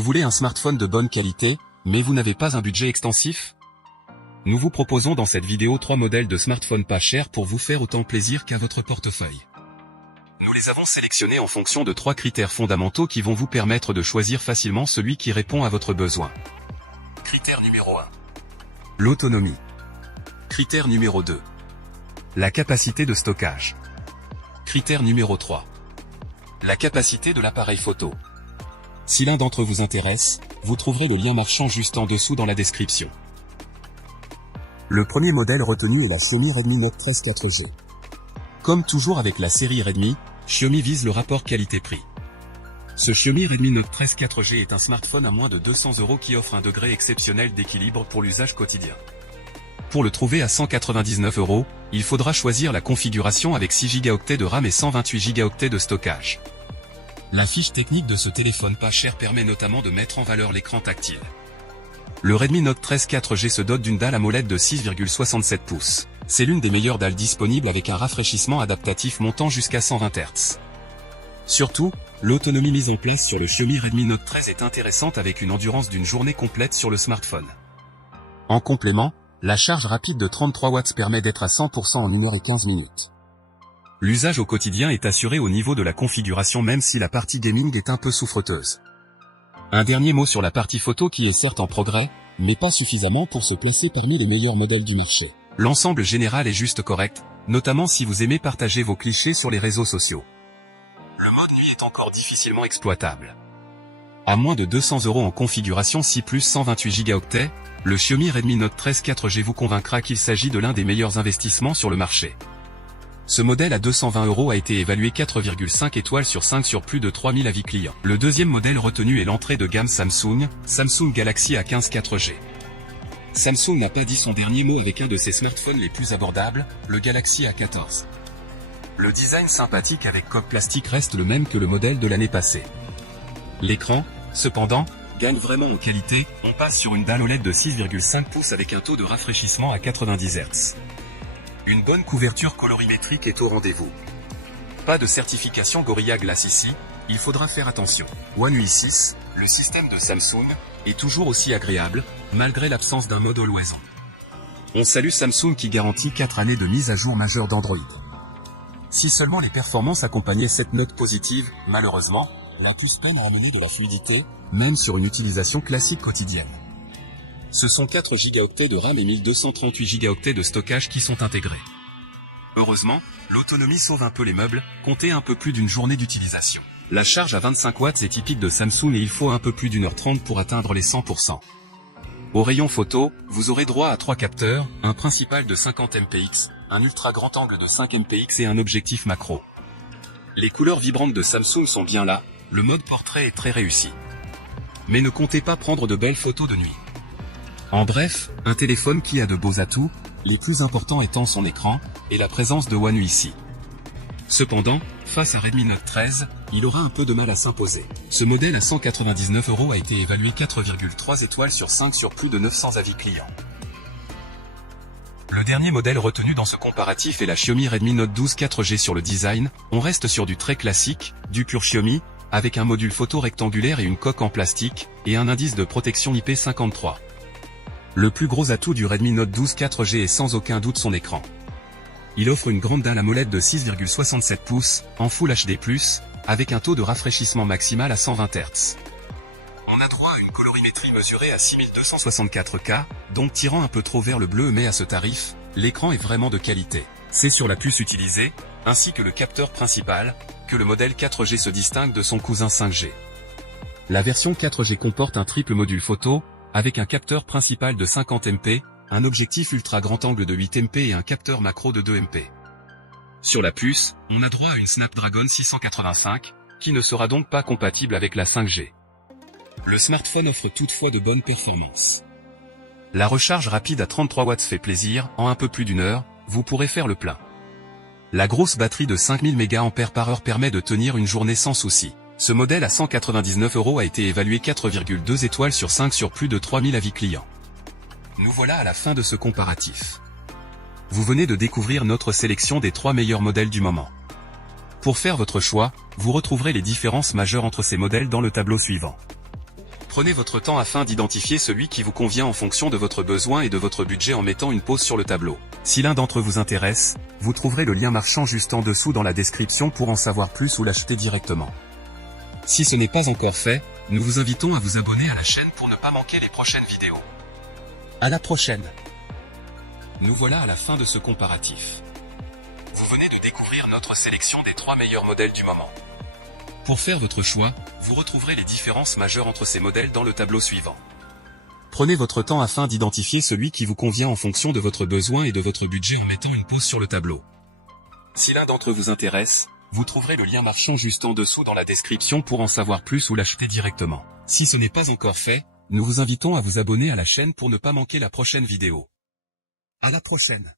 Vous voulez un smartphone de bonne qualité, mais vous n'avez pas un budget extensif? Nous vous proposons dans cette vidéo 3 modèles de smartphones pas chers pour vous faire autant plaisir qu'à votre portefeuille. Nous les avons sélectionnés en fonction de 3 critères fondamentaux qui vont vous permettre de choisir facilement celui qui répond à votre besoin. Critère numéro 1. L'autonomie. Critère numéro 2. La capacité de stockage. Critère numéro 3. La capacité de l'appareil photo. Si l'un d'entre eux vous intéresse, vous trouverez le lien marchand juste en dessous dans la description. Le premier modèle retenu est la Xiaomi Redmi Note 13 4G. Comme toujours avec la série Redmi, Xiaomi vise le rapport qualité-prix. Ce Xiaomi Redmi Note 13 4G est un smartphone à moins de 200 € qui offre un degré exceptionnel d'équilibre pour l'usage quotidien. Pour le trouver à 199 €, il faudra choisir la configuration avec 6 Go de RAM et 128 Go de stockage. La fiche technique de ce téléphone pas cher permet notamment de mettre en valeur l'écran tactile. Le Redmi Note 13 4G se dote d'une dalle AMOLED de 6,67 pouces. C'est l'une des meilleures dalles disponibles avec un rafraîchissement adaptatif montant jusqu'à 120 Hz. Surtout, l'autonomie mise en place sur le Xiaomi Redmi Note 13 est intéressante avec une endurance d'une journée complète sur le smartphone. En complément, la charge rapide de 33 watts permet d'être à 100% en 1h15 minutes. L'usage au quotidien est assuré au niveau de la configuration même si la partie gaming est un peu souffreteuse. Un dernier mot sur la partie photo qui est certes en progrès, mais pas suffisamment pour se placer parmi les meilleurs modèles du marché. L'ensemble général est juste correct, notamment si vous aimez partager vos clichés sur les réseaux sociaux. Le mode nuit est encore difficilement exploitable. À moins de 200 € en configuration 6 plus 128 Go, le Xiaomi Redmi Note 13 4G vous convaincra qu'il s'agit de l'un des meilleurs investissements sur le marché. Ce modèle à 220 € a été évalué 4,5 étoiles sur 5 sur plus de 3000 avis clients. Le deuxième modèle retenu est l'entrée de gamme Samsung Galaxy A15 4G. Samsung n'a pas dit son dernier mot avec un de ses smartphones les plus abordables, le Galaxy A14. Le design sympathique avec coque plastique reste le même que le modèle de l'année passée. L'écran, cependant, gagne vraiment en qualité, on passe sur une dalle OLED de 6,5 pouces avec un taux de rafraîchissement à 90 Hz. Une bonne couverture colorimétrique est au rendez-vous. Pas de certification Gorilla Glass ici, il faudra faire attention. One UI 6, le système de Samsung, est toujours aussi agréable, malgré l'absence d'un mode Always On. On salue Samsung qui garantit 4 années de mise à jour majeure d'Android. Si seulement les performances accompagnaient cette note positive, malheureusement, la puce peine à amener de la fluidité, même sur une utilisation classique quotidienne. Ce sont 4 Go de RAM et 1238 Go de stockage qui sont intégrés. Heureusement, l'autonomie sauve un peu les meubles, comptez un peu plus d'une journée d'utilisation. La charge à 25 watts est typique de Samsung et il faut un peu plus d'1h30 pour atteindre les 100%. Au rayon photo, vous aurez droit à 3 capteurs, un principal de 50 mpx, un ultra grand angle de 5 mpx et un objectif macro. Les couleurs vibrantes de Samsung sont bien là, le mode portrait est très réussi. Mais ne comptez pas prendre de belles photos de nuit. En bref, un téléphone qui a de beaux atouts, les plus importants étant son écran, et la présence de One UI ici. Cependant, face à Redmi Note 13, il aura un peu de mal à s'imposer. Ce modèle à 199 € a été évalué 4,3 étoiles sur 5 sur plus de 900 avis clients. Le dernier modèle retenu dans ce comparatif est la Xiaomi Redmi Note 12 4G sur le design, on reste sur du très classique, du pur Xiaomi, avec un module photo rectangulaire et une coque en plastique, et un indice de protection IP53. Le plus gros atout du Redmi Note 12 4G est sans aucun doute son écran. Il offre une grande dalle AMOLED de 6,67 pouces, en Full HD+, avec un taux de rafraîchissement maximal à 120 Hz. On a droit à une colorimétrie mesurée à 6264K, donc tirant un peu trop vers le bleu mais à ce tarif, l'écran est vraiment de qualité. C'est sur la puce utilisée, ainsi que le capteur principal, que le modèle 4G se distingue de son cousin 5G. La version 4G comporte un triple module photo, avec un capteur principal de 50 MP, un objectif ultra grand angle de 8 MP et un capteur macro de 2 MP. Sur la puce, on a droit à une Snapdragon 685, qui ne sera donc pas compatible avec la 5G. Le smartphone offre toutefois de bonnes performances. La recharge rapide à 33 watts fait plaisir, en un peu plus d'une heure, vous pourrez faire le plein. La grosse batterie de 5000 mAh permet de tenir une journée sans souci. Ce modèle à 199 € a été évalué 4,2 étoiles sur 5 sur plus de 3000 avis clients. Nous voilà à la fin de ce comparatif. Vous venez de découvrir notre sélection des 3 meilleurs modèles du moment. Pour faire votre choix, vous retrouverez les différences majeures entre ces modèles dans le tableau suivant. Prenez votre temps afin d'identifier celui qui vous convient en fonction de votre besoin et de votre budget en mettant une pause sur le tableau. Si l'un d'entre eux vous intéresse, vous trouverez le lien marchand juste en dessous dans la description pour en savoir plus ou l'acheter directement. Si ce n'est pas encore fait, nous vous invitons à vous abonner à la chaîne pour ne pas manquer les prochaines vidéos. À la prochaine! Nous voilà à la fin de ce comparatif. Vous venez de découvrir notre sélection des 3 meilleurs modèles du moment. Pour faire votre choix, vous retrouverez les différences majeures entre ces modèles dans le tableau suivant. Prenez votre temps afin d'identifier celui qui vous convient en fonction de votre besoin et de votre budget en mettant une pause sur le tableau. Si l'un d'entre eux vous intéresse, vous trouverez le lien marchand juste en dessous dans la description pour en savoir plus ou l'acheter directement. Si ce n'est pas encore fait, nous vous invitons à vous abonner à la chaîne pour ne pas manquer la prochaine vidéo. À la prochaine!